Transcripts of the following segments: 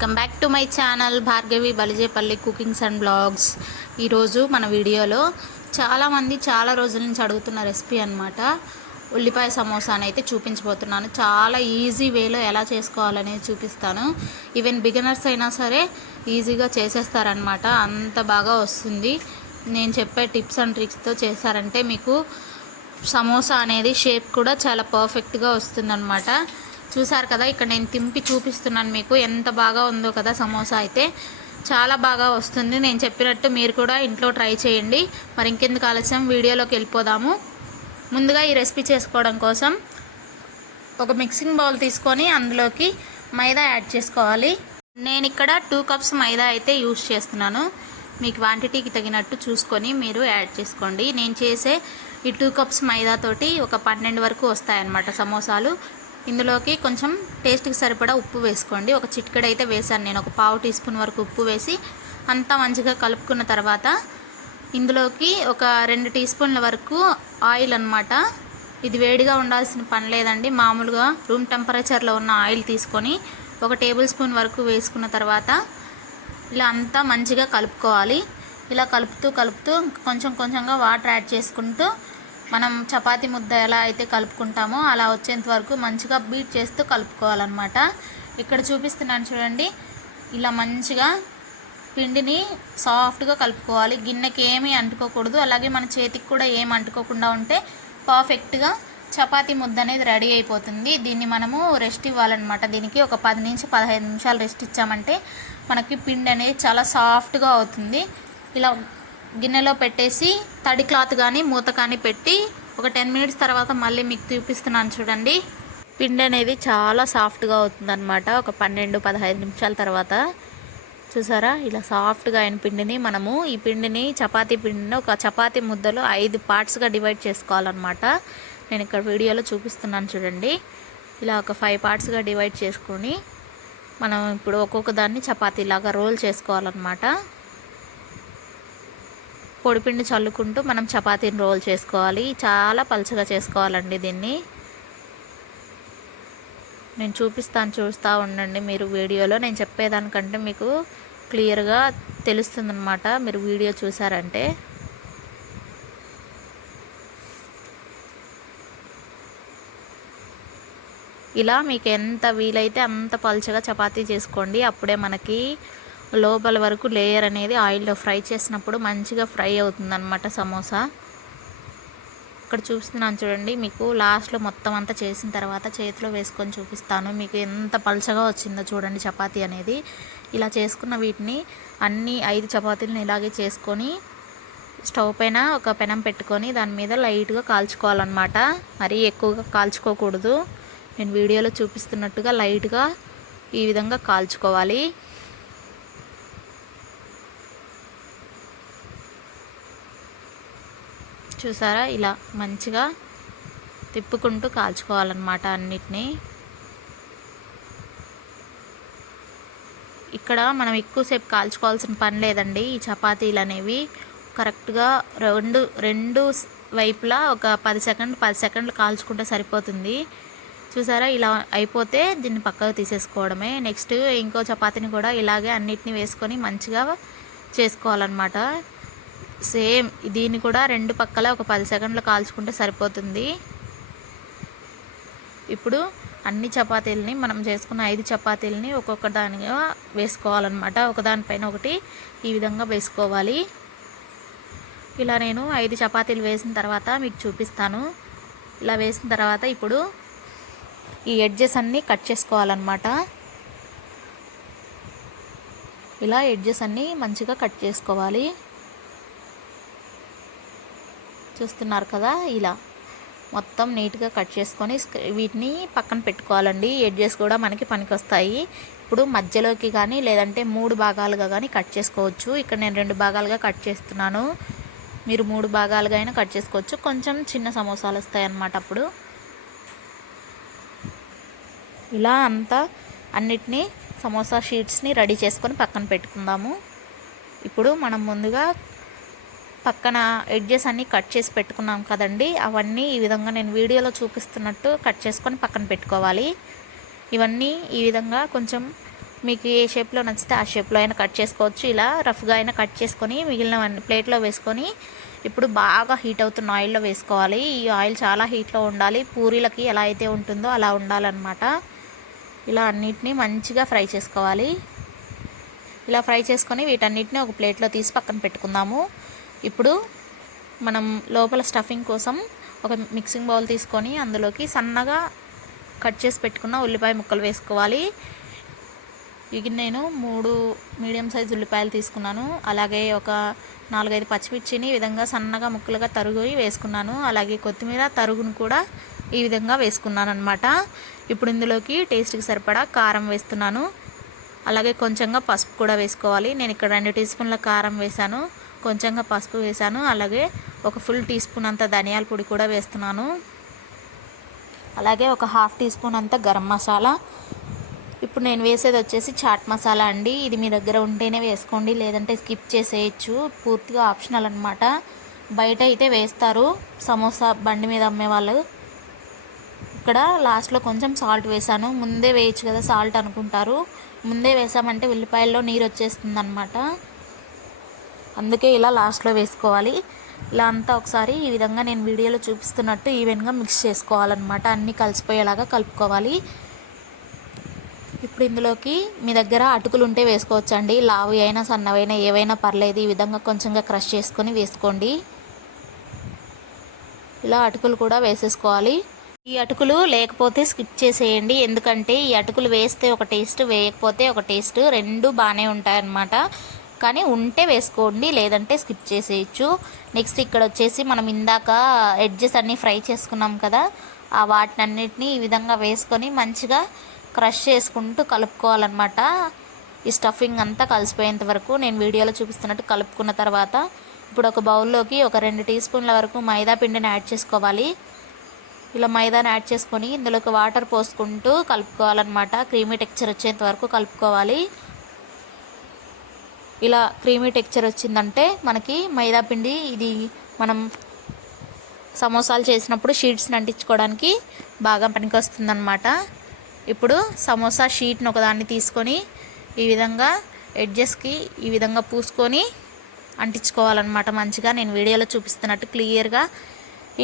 Welcome back to my channel Bhargavi Balijepalli cookings and blogs. ఈరోజు మన వీడియోలో చాలామంది చాలా రోజుల నుంచి అడుగుతున్న రెసిపీ అనమాట ఉల్లిపాయ సమోసాని అయితే చూపించబోతున్నాను. చాలా ఈజీ వేలో ఎలా చేసుకోవాలనేది చూపిస్తాను. ఈవెన్ బిగినర్స్ అయినా సరే ఈజీగా చేసేస్తారనమాట అంత బాగా వస్తుంది. నేను చెప్పే టిప్స్ అండ్ ట్రిక్స్తో చేశారంటే మీకు సమోసా అనేది షేప్ కూడా చాలా పర్ఫెక్ట్గా వస్తుందన్నమాట. చూసారు కదా ఇక్కడ నేను తింపి చూపిస్తున్నాను మీకు ఎంత బాగా ఉందో కదా సమోసా అయితే. చాలా బాగా వస్తుంది. నేను చెప్పినట్టు మీరు కూడా ఇంట్లో ట్రై చేయండి. మరి ఇంకెందుకు ఆలస్యం? వీడియోలోకి వెళ్ళిపోదాము. ముందుగా ఈ రెసిపీ చేసుకోవడం కోసం ఒక మిక్సింగ్ బౌల్ తీసుకొని అందులోకి మైదా యాడ్ చేసుకోవాలి. నేను ఇక్కడ టూ కప్స్ మైదా అయితే యూస్ చేస్తున్నాను. మీ క్వాంటిటీకి తగినట్టు చూసుకొని మీరు యాడ్ చేసుకోండి. నేను చేసే ఈ టూ కప్స్ మైదాతోటి ఒక పన్నెండు వరకు వస్తాయన్నమాట సమోసాలు. ఇందులోకి కొంచెం టేస్ట్కి సరిపడా ఉప్పు వేసుకోండి. ఒక చిటికెడు అయితే వేసాను నేను. ఒక పావు టీ స్పూన్ వరకు ఉప్పు వేసి అంతా మంచిగా కలుపుకున్న తర్వాత ఇందులోకి ఒక రెండు టీ స్పూన్ల వరకు ఆయిల్ అనమాట ఇది వేడిగా ఉండాల్సిన పని లేదండి. మామూలుగా రూమ్ టెంపరేచర్లో ఉన్న ఆయిల్ తీసుకొని ఒక టేబుల్ స్పూన్ వరకు వేసుకున్న తర్వాత ఇలా అంతా మంచిగా కలుపుకోవాలి. ఇలా కలుపుతూ కలుపుతూ కొంచెం కొంచెంగా వాటర్ యాడ్ చేసుకుంటూ మనం చపాతి ముద్ద ఎలా అయితే కలుపుకుంటామో అలా వచ్చేంత వరకు మంచిగా బీట్ చేస్తూ కలుపుకోవాలన్నమాట. ఇక్కడ చూపిస్తున్నాను చూడండి. ఇలా మంచిగా పిండిని సాఫ్ట్గా కలుపుకోవాలి. గిన్నెకి ఏమీ అంటుకోకూడదు. అలాగే మన చేతికి కూడా ఏమి అంటుకోకుండా ఉంటే పర్ఫెక్ట్గా చపాతీ ముద్ద అనేది రెడీ అయిపోతుంది. దీన్ని మనము రెస్ట్ ఇవ్వాలన్నమాట. దీనికి ఒక పది నుంచి పదహైదు నిమిషాలు రెస్ట్ ఇచ్చామంటే మనకి పిండి అనేది చాలా సాఫ్ట్గా అవుతుంది. ఇలా గిన్నెలో పెట్టేసి తడి క్లాత్ కానీ మూత కానీ పెట్టి ఒక టెన్ మినిట్స్ తర్వాత మళ్ళీ మీకు చూపిస్తున్నాను చూడండి. పిండి అనేది చాలా సాఫ్ట్గా అవుతుందన్నమాట. ఒక పన్నెండు పదహైదు నిమిషాల తర్వాత. చూసారా? ఇలా సాఫ్ట్గా అయిన పిండిని మనము ఈ పిండిని చపాతీ పిండిని ఒక చపాతీ ముద్దలో ఐదు పార్ట్స్గా డివైడ్ చేసుకోవాలన్నమాట. నేను ఇక్కడ వీడియోలో చూపిస్తున్నాను చూడండి. ఇలా ఒక ఫైవ్ పార్ట్స్గా డివైడ్ చేసుకొని మనం ఇప్పుడు ఒక్కొక్క దాన్ని చపాతీలాగా రోల్ చేసుకోవాలన్నమాట. పొడిపిండి చల్లుకుంటూ మనం చపాతీని రోల్ చేసుకోవాలి. చాలా పలుచగా చేసుకోవాలండి దీన్ని. నేను చూపిస్తాను చూస్తూ ఉండండి మీరు వీడియోలో. నేను చెప్పేదానికంటే మీకు క్లియర్గా తెలుస్తుందన్నమాట మీరు వీడియో చూసారంటే. ఇలా మీకు ఎంత వీలైతే అంత పలుచగా చపాతీ చేసుకోండి. అప్పుడే మనకి లోపల వరకు లేయర్ అనేది ఆయిల్లో ఫ్రై చేసినప్పుడు మంచిగా ఫ్రై అవుతుందన్నమాట సమోసా. ఇక్కడ చూస్తున్నాను చూడండి మీకు లాస్ట్లో మొత్తం అంతా చేసిన తర్వాత చేతిలో వేసుకొని చూపిస్తాను. మీకు ఎంత పలచగా వచ్చిందో చూడండి చపాతీ అనేది. ఇలా చేసుకున్న వీటిని అన్ని ఐదు చపాతీలను ఇలాగే చేసుకొని స్టవ్ పైన ఒక పెనం పెట్టుకొని దాని మీద లైట్గా కాల్చుకోవాలన్నమాట. మరీ ఎక్కువగా కాల్చుకోకూడదు. నేను వీడియోలో చూపిస్తున్నట్టుగా లైట్గా ఈ విధంగా కాల్చుకోవాలి. చూసారా? ఇలా మంచిగా తిప్పుకుంటూ కాల్చుకోవాలన్నమాట అన్నిటినీ. ఇక్కడ మనం ఎక్కువసేపు కాల్చుకోవాల్సిన పని లేదండి. ఈ చపాతీలు అనేవి కరెక్ట్గా రెండు రెండు వైపులా ఒక పది సెకండ్ పది సెకండ్లు కాల్చుకుంటే సరిపోతుంది. చూసారా? ఇలా అయిపోతే దీన్ని పక్కకు తీసేసుకోవడమే. నెక్స్ట్ ఇంకో చపాతీని కూడా ఇలాగే అన్నిటిని వేసుకొని మంచిగా చేసుకోవాలన్నమాట. సేమ్ దీన్ని కూడా రెండు పక్కల ఒక పది సెకండ్లు కాల్చుకుంటే సరిపోతుంది. ఇప్పుడు అన్ని చపాతీలని మనం చేసుకున్న ఐదు చపాతీలని ఒక్కొక్క దానిగా వేసుకోవాలన్నమాట. ఒకదానిపైన ఒకటి ఈ విధంగా వేసుకోవాలి. ఇలా నేను ఐదు చపాతీలు వేసిన తర్వాత మీకు చూపిస్తాను. ఇలా వేసిన తర్వాత ఇప్పుడు ఈ ఎడ్జెస్ అన్నీ కట్ చేసుకోవాలన్నమాట. ఇలా ఎడ్జెస్ అన్నీ మంచిగా కట్ చేసుకోవాలి. చూస్తున్నారు కదా ఇలా మొత్తం నీట్గా కట్ చేసుకొని వీటిని పక్కన పెట్టుకోవాలండి. ఎడ్జెస్ కూడా మనకి పనికి వస్తాయి ఇప్పుడు మధ్యలోకి కానీ లేదంటే మూడు భాగాలుగా కానీ కట్ చేసుకోవచ్చు. ఇక్కడ నేను రెండు భాగాలుగా కట్ చేస్తున్నాను. మీరు మూడు భాగాలుగా అయినా కట్ చేసుకోవచ్చు. కొంచెం చిన్న సమోసాలు వస్తాయి అన్నమాట అప్పుడు. ఇలా అంతా అన్నిటినీ సమోసా షీట్స్ని రెడీ చేసుకొని పక్కన పెట్టుకుందాము. ఇప్పుడు మనం ముందుగా పక్కన ఎడ్జెస్ అన్నీ కట్ చేసి పెట్టుకున్నాం కదండి. అవన్నీ ఈ విధంగా నేను వీడియోలో చూపిస్తున్నట్టు కట్ చేసుకొని పక్కన పెట్టుకోవాలి. ఇవన్నీ ఈ విధంగా కొంచెం మీకు ఏ షేప్లో నచ్చితే ఆ షేప్లో అయినా కట్ చేసుకోవచ్చు. ఇలా రఫ్గా అయినా కట్ చేసుకొని మిగిలిన ప్లేట్లో వేసుకొని ఇప్పుడు బాగా హీట్ అవుతున్న ఆయిల్లో వేసుకోవాలి. ఈ ఆయిల్ చాలా హీట్లో ఉండాలి. పూరీలకి ఎలా అయితే ఉంటుందో అలా ఉండాలన్నమాట. ఇలా అన్నిటినీ మంచిగా ఫ్రై చేసుకోవాలి. ఇలా ఫ్రై చేసుకొని వీటన్నిటిని ఒక ప్లేట్లో తీసి పక్కన పెట్టుకుందాము. ఇప్పుడు మనం లోపల స్టఫింగ్ కోసం ఒక మిక్సింగ్ బౌల్ తీసుకొని అందులోకి సన్నగా కట్ చేసి పెట్టుకున్న ఉల్లిపాయ ముక్కలు వేసుకోవాలి. ఇక నేను మూడు మీడియం సైజ్ ఉల్లిపాయలు తీసుకున్నాను. అలాగే ఒక నాలుగైదు పచ్చిమిర్చిని ఈ విధంగా సన్నగా ముక్కలుగా తరుగు వేసుకున్నాను. అలాగే కొత్తిమీర తరుగును కూడా ఈ విధంగా వేసుకున్నాను అనమాట ఇప్పుడు ఇందులోకి టేస్ట్కి సరిపడా కారం వేస్తున్నాను. అలాగే కొంచెంగా పసుపు కూడా వేసుకోవాలి. నేను ఇక్కడ రెండు టీ స్పూన్ల కారం వేశాను. కొంచెంగా పసుపు వేశాను. అలాగే ఒక ఫుల్ టీ స్పూన్ అంత ధనియాల పొడి కూడా వేస్తున్నాను. అలాగే ఒక హాఫ్ టీ స్పూన్ అంత గరం మసాలా. ఇప్పుడు నేను వేసేది వచ్చేసి చాట్ మసాలా అండి. ఇది మీ దగ్గర ఉంటేనే వేసుకోండి లేదంటే స్కిప్ చేసేయచ్చు. పూర్తిగా ఆప్షనల్ అనమాట బయట అయితే వేస్తారు. సమోసా బండి మీద అమ్మేవాళ్ళు ఇక్కడ లాస్ట్లో కొంచెం సాల్ట్ వేసాను ముందే వేయచ్చు కదా సాల్ట్ అనుకుంటారు. ముందే వేసామంటే ఉల్లిపాయల్లో నీరు వచ్చేస్తుంది అనమాట అందుకే ఇలా లాస్ట్లో వేసుకోవాలి. ఇలా అంతా ఒకసారి ఈ విధంగా నేను వీడియోలో చూపిస్తున్నట్టు ఈవెన్గా మిక్స్ చేసుకోవాలన్నమాట. అన్నీ కలిసిపోయేలాగా కలుపుకోవాలి. ఇప్పుడు ఇందులోకి మీ దగ్గర అటుకులు ఉంటే వేసుకోవచ్చు అండి లావు అయినా సన్నవైనా ఏవైనా పర్లేదు. ఈ విధంగా కొంచెంగా క్రష్ చేసుకొని వేసుకోండి. ఇలా అటుకులు కూడా వేసేసుకోవాలి. ఈ అటుకులు లేకపోతే స్కిప్ చేసేయండి. ఎందుకంటే ఈ అటుకులు వేస్తే ఒక టేస్ట్ వేయకపోతే ఒక టేస్ట్ రెండు బాగానే ఉంటాయన్నమాట. కానీ ఉంటే వేసుకోండి లేదంటే స్కిప్ చేసేయచ్చు. నెక్స్ట్ ఇక్కడ వచ్చేసి మనం ఇందాక ఎడ్జెస్ అన్నీ ఫ్రై చేసుకున్నాం కదా ఆ వాటినన్నిటిని ఈ విధంగా వేసుకొని మంచిగా క్రష్ చేసుకుంటూ కలుపుకోవాలన్నమాట. ఈ స్టఫింగ్ అంతా కలిసిపోయేంత వరకు నేను వీడియోలో చూపిస్తున్నట్టు కలుపుకున్న తర్వాత ఇప్పుడు ఒక బౌల్లోకి ఒక రెండు టీ స్పూన్ల వరకు మైదా పిండిని యాడ్ చేసుకోవాలి. ఇలా మైదాని యాడ్ చేసుకొని ఇందులోకి వాటర్ పోసుకుంటూ కలుపుకోవాలన్నమాట. క్రీమీ టెక్చర్ వచ్చేంత వరకు కలుపుకోవాలి. ఇలా క్రీమీ టెక్చర్ వచ్చిందంటే మనకి మైదాపిండి ఇది మనం సమోసాలు చేసినప్పుడు షీట్స్ని అంటించుకోవడానికి బాగా పనికొస్తుందన్నమాట. ఇప్పుడు సమోసా షీట్ని ఒకదాన్ని తీసుకొని ఈ విధంగా ఎడ్జెస్కి ఈ విధంగా పూసుకొని అంటించుకోవాలన్నమాట. మంచిగా నేను వీడియోలో చూపిస్తున్నట్టు క్లియర్గా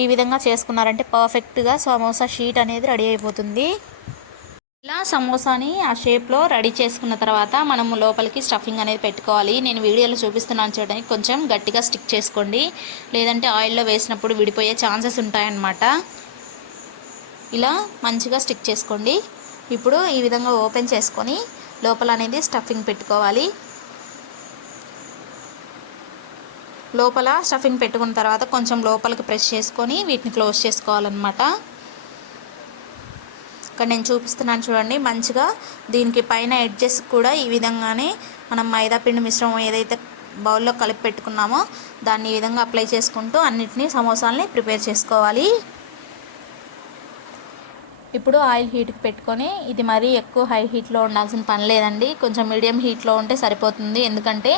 ఈ విధంగా చేసుకున్నారంటే పర్ఫెక్ట్గా సమోసా షీట్ అనేది రెడీ అయిపోతుంది. ఇలా సమోసాని ఆ షేప్లో రెడీ చేసుకున్న తర్వాత మనము లోపలికి స్టఫింగ్ అనేది పెట్టుకోవాలి. నేను వీడియోలో చూపిస్తున్నాను చూడడానికి. కొంచెం గట్టిగా స్టిక్ చేసుకోండి. లేదంటే ఆయిల్లో వేసినప్పుడు విడిపోయే ఛాన్సెస్ ఉంటాయన్నమాట. ఇలా మంచిగా స్టిక్ చేసుకోండి. ఇప్పుడు ఈ విధంగా ఓపెన్ చేసుకొని లోపల అనేది స్టఫింగ్ పెట్టుకోవాలి. లోపల స్టఫింగ్ పెట్టుకున్న తర్వాత కొంచెం లోపలికి ప్రెస్ చేసుకొని వీటిని క్లోజ్ చేసుకోవాలన్నమాట. ఇక్కడ నేను చూపిస్తున్నాను చూడండి మంచిగా దీనికి పైన ఎడ్జెస్ కూడా ఈ విధంగానే మనం మైదా పిండి మిశ్రమం ఏదైతే బౌల్లో కలిపి పెట్టుకున్నామో దాన్ని ఈ విధంగా అప్లై చేసుకుంటూ అన్నిటినీ సమోసాలని ప్రిపేర్ చేసుకోవాలి. ఇప్పుడు ఆయిల్ హీట్కి పెట్టుకొని ఇది మరీ ఎక్కువ హై హీట్లో ఉండాల్సిన పని లేదండి. కొంచెం మీడియం హీట్లో ఉంటే సరిపోతుంది. ఎందుకంటే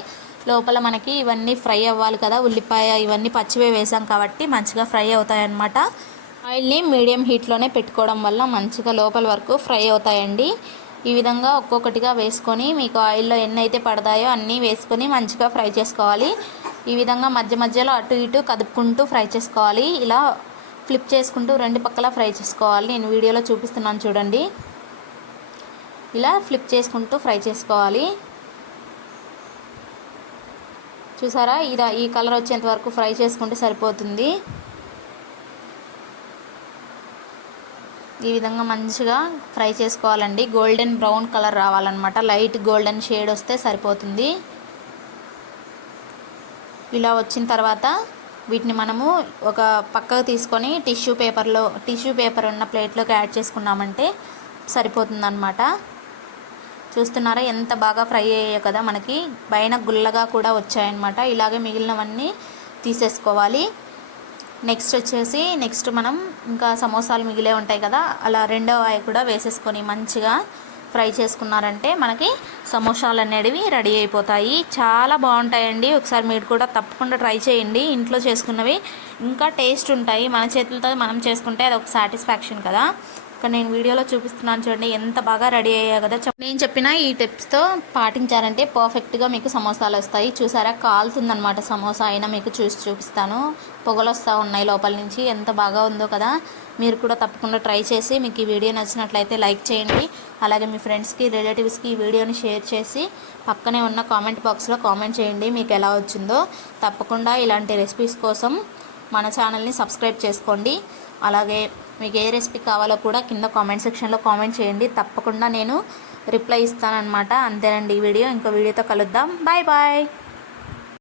లోపల మనకి ఇవన్నీ ఫ్రై అవ్వాలి కదా ఉల్లిపాయ ఇవన్నీ పచ్చివే వేసాం కాబట్టి మంచిగా ఫ్రై అవుతాయి అన్నమాట ఆయిల్ని మీడియం హీట్లోనే పెట్టుకోవడం వల్ల మంచిగా లోపల వరకు ఫ్రై అవుతాయండి. ఈ విధంగా ఒక్కొక్కటిగా వేసుకొని మీకు ఆయిల్లో ఎన్ని అయితే పడతాయో అన్నీ వేసుకొని మంచిగా ఫ్రై చేసుకోవాలి. ఈ విధంగా మధ్య మధ్యలో అటు ఇటు కదుపుకుంటూ ఫ్రై చేసుకోవాలి. ఇలా ఫ్లిప్ చేసుకుంటూ రెండు పక్కల ఫ్రై చేసుకోవాలి. నేను వీడియోలో చూపిస్తున్నాను చూడండి. ఇలా ఫ్లిప్ చేసుకుంటూ ఫ్రై చేసుకోవాలి. చూసారా? ఇలా ఈ కలర్ వచ్చేంత వరకు ఫ్రై చేసుకుంటే సరిపోతుంది. ఈ విధంగా మంచిగా ఫ్రై చేసుకోవాలండి. గోల్డెన్ బ్రౌన్ కలర్ రావాలన్నమాట. లైట్ గోల్డెన్ షేడ్ వస్తే సరిపోతుంది. ఇలా వచ్చిన తర్వాత వీటిని మనము ఒక పక్కకు తీసుకొని టిష్యూ పేపర్లో టిష్యూ పేపర్ ఉన్న ప్లేట్లోకి యాడ్ చేసుకున్నామంటే సరిపోతుందన్నమాట. చూస్తున్నారా ఎంత బాగా ఫ్రై అయ్యాయో కదా మనకి. పైన గుల్లగా కూడా వచ్చాయన్నమాట. ఇలాగే మిగిలినవన్నీ తీసేసుకోవాలి. నెక్స్ట్ వచ్చేసి నెక్స్ట్ మనం ఇంకా సమోసాలు మిగిలే ఉంటాయి కదా అలా రెండవ అవి కూడా వేసేసుకొని మంచిగా ఫ్రై చేసుకున్నారంటే మనకి సమోసాలు అనేవి రెడీ అయిపోతాయి. చాలా బాగుంటాయండి. ఒకసారి మీరు కూడా తప్పకుండా ట్రై చేయండి. ఇంట్లో చేసుకున్నవి ఇంకా టేస్ట్ ఉంటాయి. మన చేతులతో మనం చేసుకుంటే అది ఒక సాటిస్ఫాక్షన్ కదా. ఇక్కడ నేను వీడియోలో చూపిస్తున్నాను చూడండి ఎంత బాగా రెడీ అయ్యా కదా నేను చెప్పిన ఈ టిప్స్తో పాటించారంటే పర్ఫెక్ట్గా మీకు సమోసాలు వస్తాయి. చూసారా కాలుతుందనమాట సమోసా అయినా మీకు చూసి చూపిస్తాను. పొగలు వస్తూ ఉన్నాయి లోపల నుంచి ఎంత బాగా ఉందో కదా. మీరు కూడా తప్పకుండా ట్రై చేసి మీకు ఈ వీడియో నచ్చినట్లయితే లైక్ చేయండి. అలాగే మీ ఫ్రెండ్స్కి రిలేటివ్స్కి ఈ వీడియోని షేర్ చేసి పక్కనే ఉన్న కామెంట్ బాక్స్లో కామెంట్ చేయండి మీకు ఎలా వచ్చిందో. తప్పకుండా ఇలాంటి రెసిపీస్ కోసం మన ఛానల్ని సబ్స్క్రైబ్ చేసుకోండి. అలాగే మీకు ఏ రెసిపీ కావాలో కూడా కింద కామెంట్ సెక్షన్లో కామెంట్ చేయండి. తప్పకుండా నేను రిప్లై ఇస్తానన్నమాట. అంతేనండి ఈ వీడియో. ఇంకో వీడియోతో కలుద్దాం. Bye bye.